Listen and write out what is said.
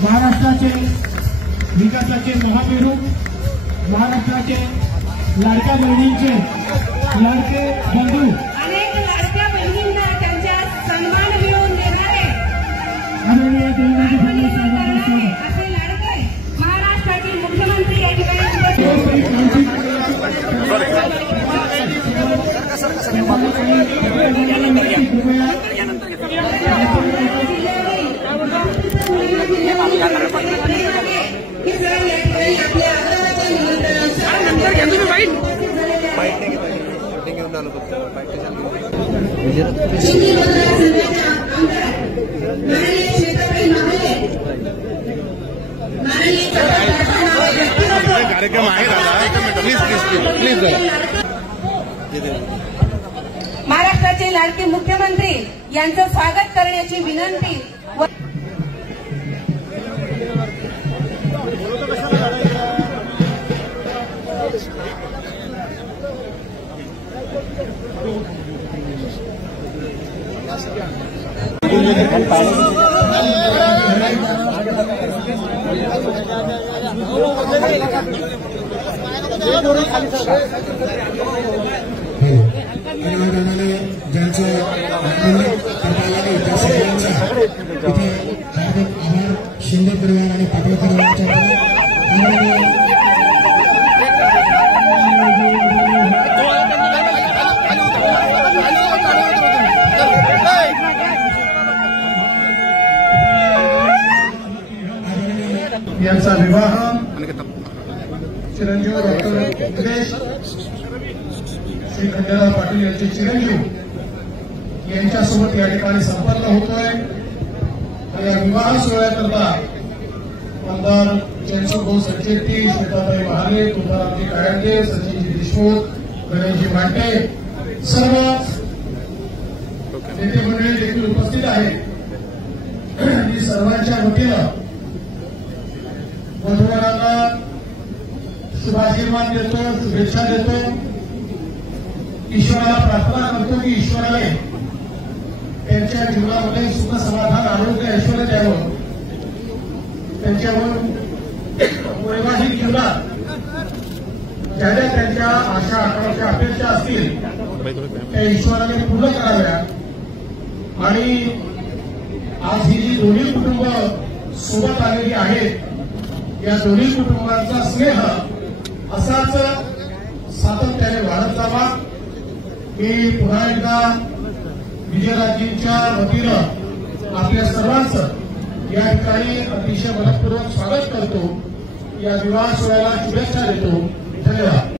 महाराष्ट्राचे विकासाचे महामेरू, महाराष्ट्राचे लाडक्या बहिणींचे लाडके बंधू, अनेक लाडक्या बहिणींना त्यांच्या सन्मान मिळवून देणारे आदरणीय देवेंद्र फडणवीस साहेबांचे असे लाडके महाराष्ट्राचे मुख्यमंत्री या ठिकाणी कार्यक्रम आहे प्लीज प्लीज प्लीज महाराष्ट्राचे लाडके मुख्यमंत्री यांचं स्वागत करण्याची विनंती ज्यांचं त्या सगळ्यांचा इथे हार्दिक आभार शिंदे परिवार आणि पाटील परिवाराच्या यांचा विवाह चिरंजीव डॉक्टर निलेश श्री खंडेराव पाटील यांचे चिरंजीव यांच्यासोबत या ठिकाणी संपन्न होतोय। या विवाह सोहळ्याकरता आमदार जयंतभाऊ संचेती, श्वेताताई महाले, तुकारामजी काळंगे, सचिनजी देशमुख, गणेशजी मांटे सर्व नेते मंडळी देखील उपस्थित आहेत। मी सर्वांच्या वतीनं वधूवरांना शुभाशीर्वाद देतो, शुभेच्छा देतो। ईश्वराला प्रार्थना करतो की ईश्वराने त्यांच्या जीवनामध्ये सुख समाधान आरोग्य ऐश्वर्य द्यावं, त्यांच्यावर वैवाहिक जीवनात ज्या ज्या त्यांच्या आशा आकांक्षा अपेक्षा असतील त्या ईश्वराने पूर्ण कराव्या। आणि आज ही जी दोन्ही कुटुंब सोबत आलेली आहेत, या दोन्ही कुटुंबांचा स्नेह असाच सातत्याने वाढत जावा। मी पुन्हा एकदा विजयराजेंच्या वतीनं आपल्या सर्वांचं या ठिकाणी अतिशय मनपूर्वक स्वागत करतो। या विवाह सोहळ्याला शुभेच्छा देतो। धन्यवाद।